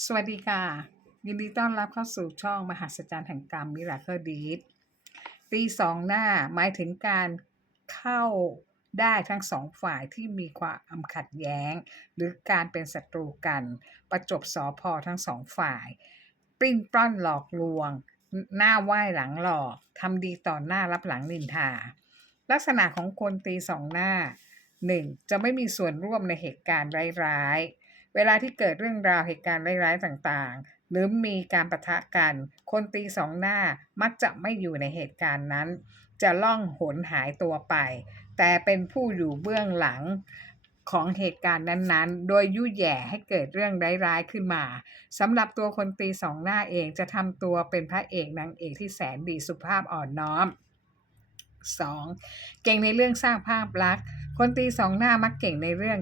สวัสดีค่ะยินดีต้อนรับเข้าสู่ช่องมหัศจรรย์แห่งกรรม Miracle Deed ตีสองหน้าหมายถึงการเข้าได้ทั้งสองฝ่ายที่มีความขัดแย้งหรือการเป็นศัตรูกันประจบสอพอทั้งสองฝ่ายปลิ้นปล้อนหลอกลวงหน้าไหว้หลังหลอกทำดีต่อหน้ารับหลังนินทาลักษณะของคนตีสองหน้า1จะไม่มีส่วนร่วมในเหตุการณ์ร้ายๆ เวลาที่เกิดเรื่องราวเหตุการณ์ร้ายๆต่างๆหรือมีการปะทะกันคนตีสองหน้ามักจะไม่อยู่ในเหตุการณ์นั้นจะล่องหนหายตัวไปแต่เป็นผู้อยู่เบื้องหลังของเหตุการณ์นั้นๆโดยยุแย่ให้เกิดเรื่องร้ายๆขึ้นมาสำหรับตัวคนตีสองหน้าเองจะทำตัวเป็นพระเอกนางเอกที่แสนดีสุภาพอ่อนน้อม 2. เก่งในเรื่องสร้างภาพลักษณ์คนตีสองหน้ามักเก่งในเรื่อง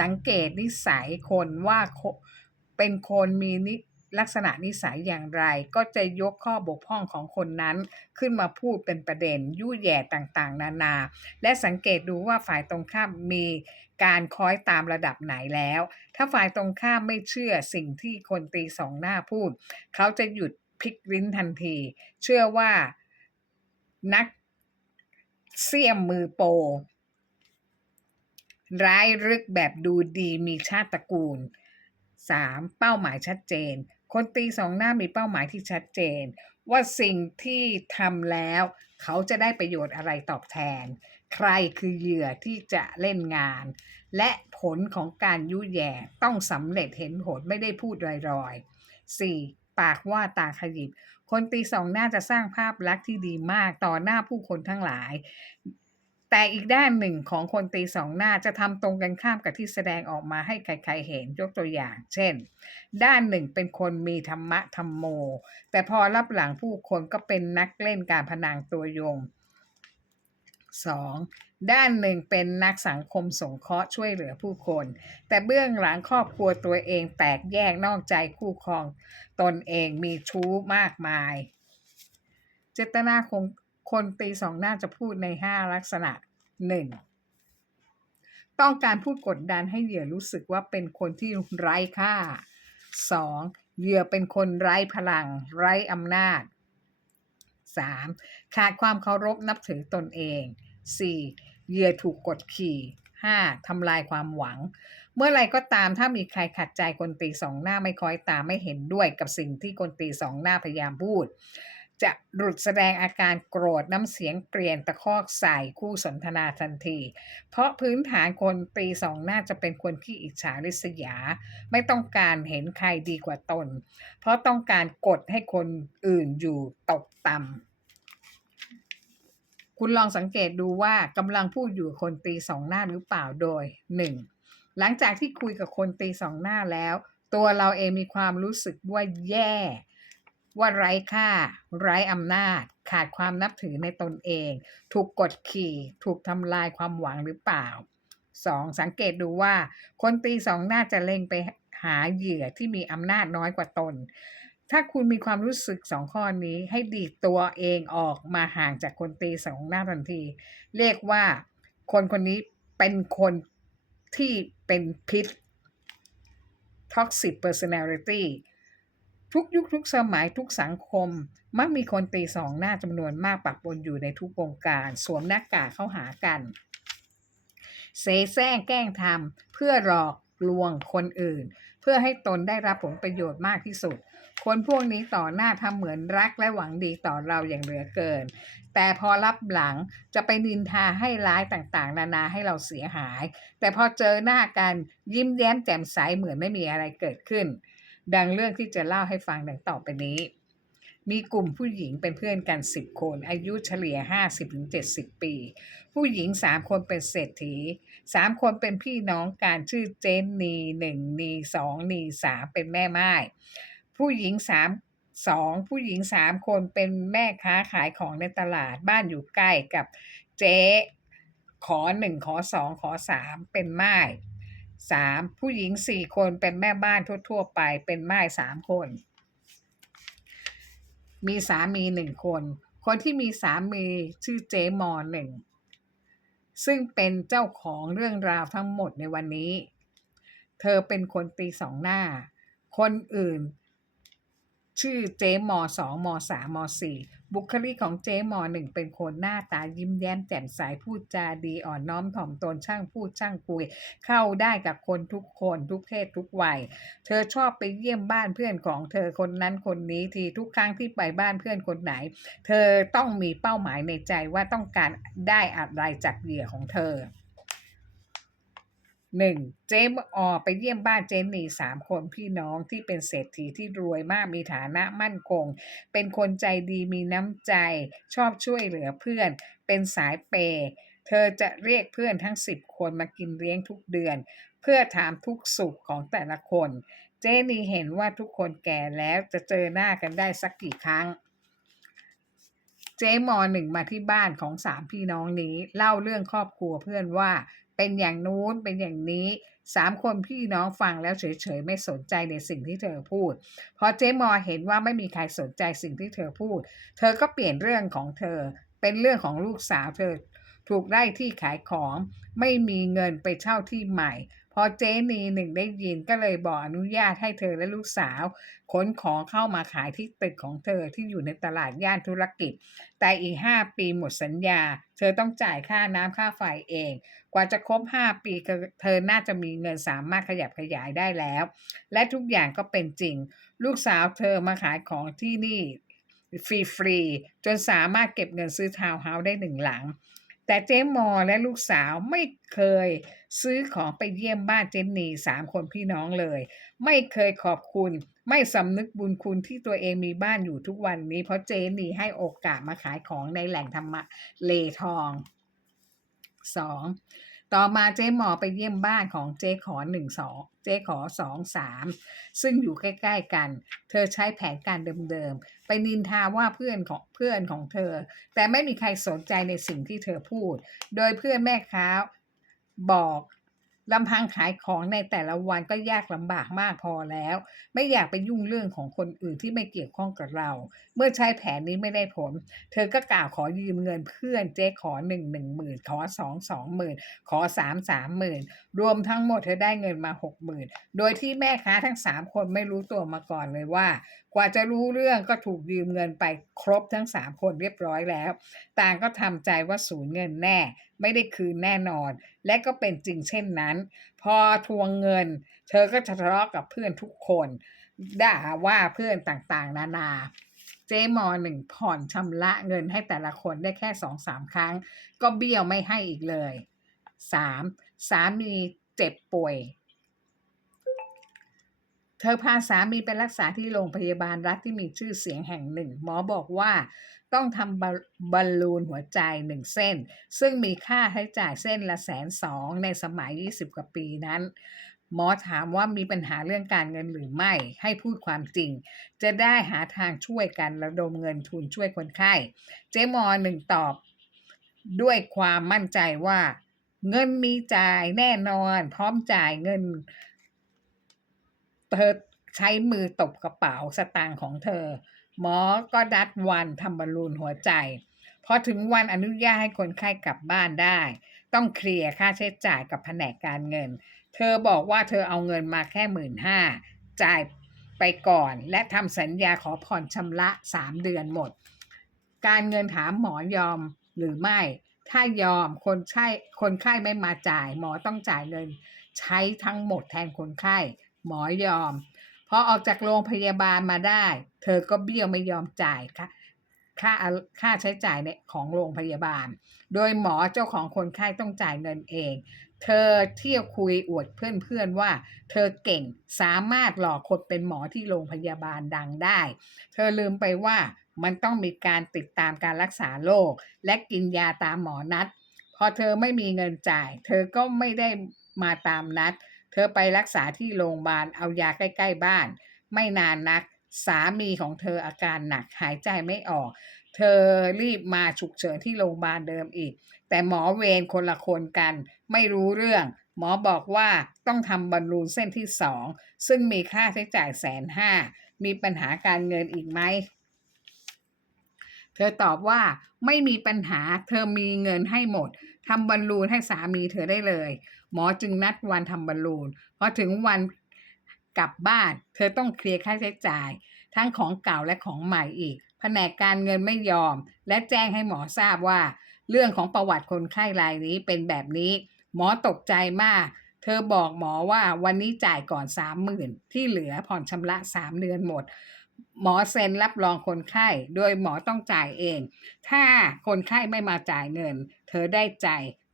สังเกตนิสัยคนว่าเป็นคนมีลักษณะนิสัยอย่างไรก็จะยกข้อบกพร่องของคนนั้นขึ้นมาพูดเป็นประเด็นยุ่ยแย่ต่างๆนานาและสังเกตดูว่าฝ่ายตรงข้ามมีการคล้อยตามระดับไหนแล้วถ้าฝ่ายตรงข้ามไม่เชื่อสิ่งที่คนตีสองหน้าพูดเขาจะหยุดพลิกลิ้นทันทีเชื่อว่านัก เสี่ยมมือโปรร้ายลึกแบบดูดีมีชาติตระกูล 3. เป้าหมายชัดเจนคนตีสองหน้ามีเป้าหมายที่ชัดเจนว่าสิ่งที่ทำแล้วเขาจะได้ประโยชน์อะไรตอบแทนใครคือเหยื่อที่จะเล่นงานและผลของการยุแย่ต้องสำเร็จเห็นผลไม่ได้พูดลอยๆ 4. ปากว่าตาขยิบคนตีสองหน้าจะสร้างภาพลักษณ์ที่ดีมากต่อหน้าผู้คนทั้งหลายแต่อีกด้านหนึ่งของคนตีสองหน้าจะทำตรงกันข้ามกับที่แสดงออกมาให้ใครๆเห็นยกตัวอย่างเช่นด้านหนึ่งเป็นคนมีธรรมะธรรมโมแต่พอรับหลังผู้คนก็เป็นนักเล่นการพนันตัวยง 2. ด้านหนึ่งเป็นนักสังคมสงเคราะห์ช่วยเหลือผู้คนแต่เบื้องหลังครอบครัวตัวเองแตกแยกนอกใจคู่ครองตนเองมีชู้มากมายเจตนาของคนตีสองหน้าจะพูดใน5ลักษณะ 1. ต้องการพูดกดดันให้เหยื่อรู้สึกว่าเป็นคนที่ไร้ค่า 2. เหยื่อเป็นคนไร้พลังไร้อำนาจ 3. ขาดความเคารพนับถือตนเอง 4. เหยื่อถูกกดขี่ 5. ทำลายความหวังเมื่อไรก็ตามถ้ามีใครขัดใจคนตีสองหน้าไม่คล้อยตามไม่เห็นด้วยกับสิ่งที่คนตีสองหน้าพยายามพูดจะหลุดแสดงอาการโกรธน้ำเสียงเปลี่ยนตะคอกใส่คู่สนทนาทันทีเพราะพื้นฐานคนตีสองหน้าจะเป็นคนที่อิจฉาริษยาไม่ต้องการเห็นใครดีกว่าตนเพราะต้องการกดให้คนอื่นอยู่ตกต่ำคุณลองสังเกตดูว่ากำลังพูดอยู่คนตีสองหน้าหรือเปล่าโดย 1. หลังจากที่คุยกับคนตีสองหน้าแล้วตัวเราเองมีความรู้สึกว่าแย่ว่าไร้ค่าไร้อำนาจขาดความนับถือในตนเองถูกกดขี่ถูกทำลายความหวังหรือเปล่า 2. สังเกตดูว่าคนตีสองหน้าจะเล็งไปหาเหยื่อที่มีอำนาจน้อยกว่าตนถ้าคุณมีความรู้สึก2ข้อนี้ให้ดีดตัวเองออกมาห่างจากคนตีสองหน้าทันทีเรียกว่าคนคนนี้เป็นคนที่เป็นพิษ Toxic Personality ทุกยุคทุกสมัยทุกสังคมมักมีคนตีสองหน้าจำนวนมากปะปนอยู่ในทุกวงการสวมหน้ากากเข้าหากันเสแสร้งแกล้งทำเพื่อหลอกลวงคนอื่นเพื่อให้ตนได้รับผลประโยชน์มากที่สุดคนพวกนี้ต่อหน้าทำเหมือนรักและหวังดีต่อเราอย่างเหลือเกินแต่พอรับหลังจะไปนินทาให้ร้ายต่างๆนานาให้เราเสียหายแต่พอเจอหน้ากันยิ้มแย้มแจ่มใสเหมือนไม่มีอะไรเกิดขึ้นดังเรื่องที่จะเล่าให้ฟังดังต่อไปนี้มีกลุ่มผู้หญิงเป็นเพื่อนกัน10คนอายุเฉลี่ย50-70ปีผู้หญิง3คนเป็นเศรษฐี3คนเป็นพี่น้องกันชื่อเจนนี1นี2นี3เป็นแม่ม่ายผู้หญิงผู้หญิง3คนเป็นแม่ค้าขายของในตลาดบ้านอยู่ใกล้กับเจ๊ขอ1ขอ2ขอ3เป็นม่าย3ผู้หญิง4คนเป็นแม่บ้านทั่วๆไปเป็นม่าย3คนมีสามี1คนคนที่มีสามีชื่อเจ๊มอ1ซึ่งเป็นเจ้าของเรื่องราวทั้งหมดในวันนี้เธอเป็นคนตีสองหน้า คนอื่นชื่อเจ๊ม2ม3ม4บุคลิกของเจ๊ม1เป็นคนหน้าตายิ้มแย้มแจ่มใสพูดจาดีอ่อนน้อมถ่อมตนช่างพูดช่างคุยเข้าได้กับคนทุกคนทุกเพศทุกวัยเธอชอบไปเยี่ยมบ้านเพื่อนของเธอคนนั้นคนนี้ทีทุกครั้งที่ไปบ้านเพื่อนคนไหนเธอต้องมีเป้าหมายในใจว่าต้องการได้อะไรจากเหยื่อของเธอ 1. เจ๊ออไปเยี่ยมบ้านเจนนี่3คนพี่น้องที่เป็นเศรษฐีที่รวยมากมีฐานะมั่นคงเป็นคนใจดีมีน้ำใจชอบช่วยเหลือเพื่อนเป็นสายเปย์เธอจะเรียกเพื่อนทั้ง10คนมากินเลี้ยงทุกเดือนเพื่อถามทุกสุขของแต่ละคนเจนี่เห็นว่าทุกคนแก่แล้วจะเจอหน้ากันได้สักกี่ครั้ง เจ๊ม1มาที่บ้านของ3พี่น้องนี้เล่าเรื่องครอบครัวเพื่อนว่าเป็นอย่างนู้นเป็นอย่างนี้3คนพี่น้องฟังแล้วเฉยๆไม่สนใจในสิ่งที่เธอพูดพอเจ๊มเห็นว่าไม่มีใครสนใจสิ่งที่เธอพูดเธอก็เปลี่ยนเรื่องของเธอเป็นเรื่องของลูกสาวเธอถูกไล่ที่ขายของไม่มีเงินไปเช่าที่ใหม่พอเจ๊นีหนึ่งได้ยินก็เลยบอกอนุญาตให้เธอและลูกสาวขนของเข้ามาขายที่ตึกของเธอที่อยู่ในตลาดย่านธุรกิจ แต่อีก5ปีหมดสัญญาเธอต้องจ่ายค่าน้ำค่าไฟเองกว่าจะครบ5ปีเธอน่าจะมีเงินสามารถขยับขยายได้แล้วและทุกอย่างก็เป็นจริงลูกสาวเธอมาขายของที่นี่ฟรีๆจนสามารถเก็บเงินซื้อทาวน์เฮาส์ได้1หลังแต่เจ๊มอและลูกสาวไม่เคยซื้อของไปเยี่ยมบ้านเจนนี่3คนพี่น้องเลยไม่เคยขอบคุณไม่สำนึกบุญคุณที่ตัวเองมีบ้านอยู่ทุกวันนี้เพราะเจนี่ให้โอกาสมาขายของในแหล่งธรรมะเลทอง2ต่อมาเจ๊หมอไปเยี่ยมบ้านของเจ๊ขอ1 2เจ๊ขอ2 3ซึ่งอยู่ใกล้ๆกันเธอใช้แผนการเดิมๆไปนินทาว่าเพื่อนของเธอแต่ไม่มีใครสนใจในสิ่งที่เธอพูดโดยเพื่อนแม่ค้าบอกลำพังขายของในแต่ละวันก็ยากลำบากมากพอแล้วไม่อยากไปยุ่งเรื่องของคนอื่นที่ไม่เกี่ยวข้องกับเราเมื่อใช้แผนนี้ไม่ได้ผลเธอก็กล่าวขอยืมเงินเพื่อนเจ๊ขอ10,000ขอ20,000ขอ30,000รวมทั้งหมดเธอได้เงินมา60,000โดยที่แม่ค้าทั้ง3คนไม่รู้ตัวมาก่อนเลยว่ากว่าจะรู้เรื่องก็ถูกยืมเงินไปครบทั้ง3คนเรียบร้อยแล้วต่างก็ทำใจว่าสูญเงินแน่ไม่ได้คืนแน่นอนและก็เป็นจริงเช่นนั้นพอทวงเงินเธอก็ทะเลาะกับเพื่อนทุกคนด่าว่าเพื่อนต่างๆนานาเจ๊ม1ผ่อนชำระเงินให้แต่ละคนได้แค่2-3ครั้งก็เบี้ยวไม่ให้อีกเลย3สามีเจ็บป่วยเธอพาสามีไปรักษาที่โรงพยาบาลรัฐที่มีชื่อเสียงแห่งหนึ่งหมอบอกว่าต้องทำบอลลูนหัวใจ1เส้นซึ่งมีค่าใช้จ่ายเส้นละ120,000ในสมัย20กว่าปีนั้นหมอถามว่ามีปัญหาเรื่องการเงินหรือไม่ให้พูดความจริงจะได้หาทางช่วยกันระดมเงินทุนช่วยคนไข้เจ๊ม1ตอบด้วยความมั่นใจว่าเงินมีจ่ายแน่นอนพร้อมจ่ายเงิน เธอใช้มือตบกระเป๋าสตางค์ของเธอหมอก็นัดวันทำบอลลูนหัวใจพอถึงวันอนุญาตให้คนไข้กลับบ้านได้ต้องเคลียร์ค่าใช้จ่ายกับแผนกการเงินเธอบอกว่าเธอเอาเงินมาแค่15,000จ่ายไปก่อนและทำสัญญาขอผ่อนชำระ3เดือนหมดการเงินถามหมอยอมหรือไม่ถ้ายอมคนไข้ไม่มาจ่ายหมอต้องจ่ายเงินใช้ทั้งหมดแทนคนไข้ หมอยอมพอออกจากโรงพยาบาลมาได้เธอก็เบี้ยวไม่ยอมจ่ายค่ะค่าใช้จ่ายของโรงพยาบาลโดยหมอเจ้าของคนไข้ต้องจ่ายเงินเองเธอเที่ยวคุยอวดเพื่อนๆว่าเธอเก่งสามารถหลอกคนเป็นหมอที่โรงพยาบาลดังได้เธอลืมไปว่ามันต้องมีการติดตามการรักษาโรคและกินยาตามหมอนัดพอเธอไม่มีเงินจ่ายเธอก็ไม่ได้มาตามนัดเธอไปรักษาที่โรงพยาบาลเอายาใกล้ๆบ้านไม่นานนักสามีของเธออาการหนักหายใจไม่ออกเธอรีบมาฉุกเฉินที่โรงพยาบาลเดิมอีกแต่หมอเวรคนละคนกันไม่รู้เรื่องหมอบอกว่าต้องทำบอลลูนเส้นที่2ซึ่งมีค่าใช้จ่าย150,000มีปัญหาการเงินอีกไหมเธอตอบว่าไม่มีปัญหาเธอมีเงินให้หมดทำบอลลูนให้สามีเธอได้เลยหมอจึงนัดวันทำบอลลูนพอถึงวัน กลับบ้านเธอต้องเคลียร์ค่าใช้จ่ายทั้งของเก่าและของใหม่อีกแผนกการเงินไม่ยอมและแจ้งให้หมอทราบว่าเรื่องของประวัติคนไข้รายนี้เป็นแบบนี้หมอตกใจมากเธอบอกหมอว่าวันนี้จ่ายก่อน 30,000 ที่เหลือผ่อนชำระ3เดือนหมดหมอเซ็นรับรองคนไข้โดยหมอต้องจ่ายเองถ้าคนไข้ไม่มาจ่ายเงินเธอได้ใจ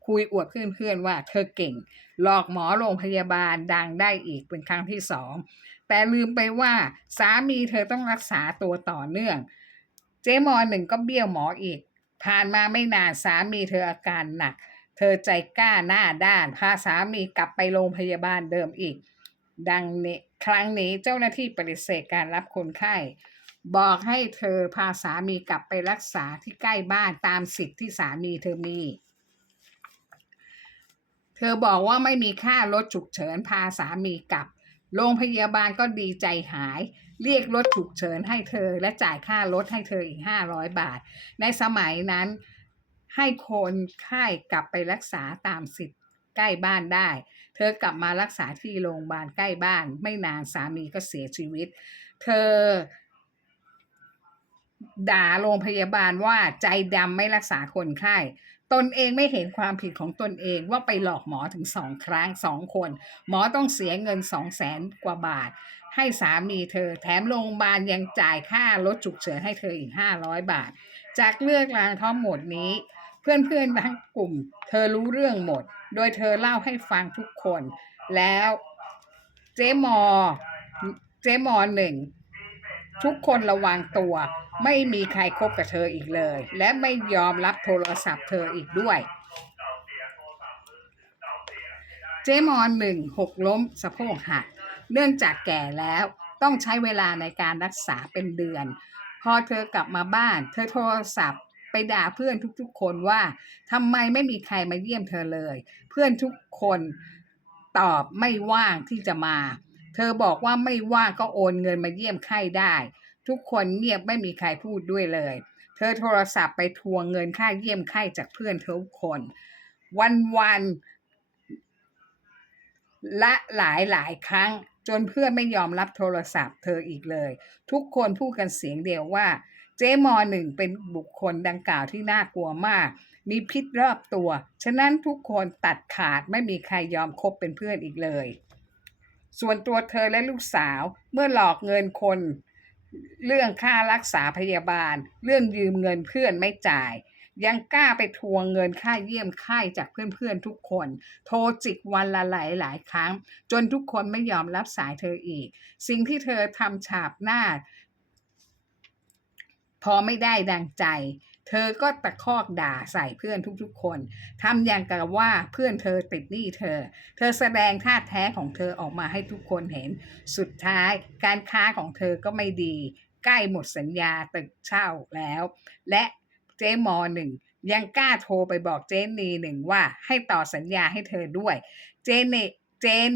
คุยอวดเพื่อนๆว่าเธอเก่งหลอกหมอโรงพยาบาลดังได้อีกเป็นครั้งที่2แต่ลืมไปว่าสามีเธอต้องรักษาตัวต่อเนื่องเจ๊มอหนึ่งก็เบี้ยวหมออีกผ่านมาไม่นานสามีเธออาการหนักเธอใจกล้าหน้าด้านพาสามีกลับไปโรงพยาบาลเดิมอีกดังนี้ครั้งนี้เจ้าหน้าที่ปฏิเสธการรับคนไข้บอกให้เธอพาสามีกลับไปรักษาที่ใกล้บ้านตามสิทธิ์ที่สามีเธอมีเธอบอกว่าไม่มีค่ารถฉุกเฉินพาสามีกลับโรงพยาบาลก็ดีใจหายเรียกรถฉุกเฉินให้เธอและจ่ายค่ารถให้เธออีก500 บาทในสมัยนั้นให้คนไข้กลับไปรักษาตามสิทธิ์ใกล้บ้านได้เธอกลับมารักษาที่โรงพยาบาลใกล้บ้านไม่นานสามีก็เสียชีวิตเธอด่าโรงพยาบาลว่าใจดำไม่รักษาคนไข้ตนเองไม่เห็นความผิดของตนเองว่าไปหลอกหมอถึง2 ครั้ง2 คนหมอต้องเสียเงิน200,000 กว่าบาทให้สามีเธอแถมโรงพยาบาลยังจ่ายค่ารถฉุกเฉินให้เธออีก500 บาทจากเรื่องราวทั้งหมดนี้เพื่อนๆทั้งกลุ่มเธอรู้เรื่องหมดโดยเธอเล่าให้ฟังทุกคนแล้วเจ๊มอหนึ่งทุกคนระวังตัวไม่มีใครคบกับเธออีกเลยและไม่ยอมรับโทรศัพท์เธออีกด้วยเจ๊มอหนึ่งหกล้มสะโพกหักเนื่องจากแก่แล้วต้องใช้เวลาในการรักษาเป็นเดือนพอเธอกลับมาบ้านเธอโทรศัพท์ไปด่าเพื่อนทุกๆคนว่าทำไมไม่มีใครมาเยี่ยมเธอเลยเพื่อนทุกคนตอบไม่ว่างที่จะมาเธอบอกว่าไม่ว่างก็โอนเงินมาเยี่ยมไข้ได้ทุกคนเงียบไม่มีใครพูดด้วยเลยเธอโทรศัพท์ไปทวงเงินค่าเยี่ยมไข้จากเพื่อนทุกคนวันละหลายครั้งจนเพื่อนไม่ยอมรับโทรศัพท์เธออีกเลยทุกคนพูดกันเสียงเดียวว่าเจ๊มอหนึ่งเป็นบุคคลดังกล่าวที่น่ากลัวมากมีพิษรอบตัวฉะนั้นทุกคนตัดขาดไม่มีใครยอมคบเป็นเพื่อนอีกเลยส่วนตัวเธอและลูกสาวเมื่อหลอกเงินคนเรื่องค่ารักษาพยาบาลเรื่องยืมเงินเพื่อนไม่จ่ายยังกล้าไปทวงเงินค่าเยี่ยมไข้จากเพื่อนๆทุกคนโทรจิกวันละหลายครั้งจนทุกคนไม่ยอมรับสายเธออีกสิ่งที่เธอทำฉาบหน้าพอไม่ได้ดังใจเธอก็ตะคอกด่าใส่เพื่อนทุกๆคนทำอย่างกับว่าเพื่อนเธอติดหนี้เธอแสดงท่าแท้ของเธอออกมาให้ทุกคนเห็นสุดท้ายการค้าของเธอก็ไม่ดีใกล้หมดสัญญาตึกเช่าแล้วและเจ๊มอหนึ่งยังกล้าโทรไปบอกเจนีหนึ่งว่าให้ต่อสัญญาให้เธอด้วยเจ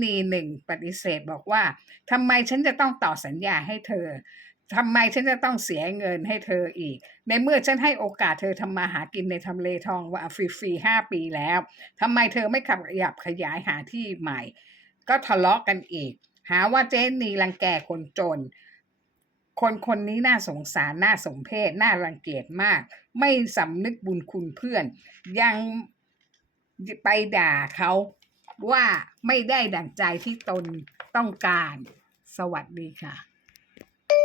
นีหนึ่งปฏิเสธบอกว่าทำไมฉันจะต้องต่อสัญญาให้เธอทำไมฉันจะต้องเสียเงินให้เธออีกในเมื่อฉันให้โอกาสเธอทำมาหากินในทำเลทองว่าฟรีๆ5 ปีแล้วทำไมเธอไม่ขยับขยายหาที่ใหม่ก็ทะเลาะกันอีกหาว่าเจนีรังแกคนจนคนนี้น่าสงสารน่าสมเพชน่ารังเกียจมากไม่สำนึกบุญคุณเพื่อนยังไปด่าเขาว่าไม่ได้ดั่งใจที่ตนต้องการสวัสดีค่ะ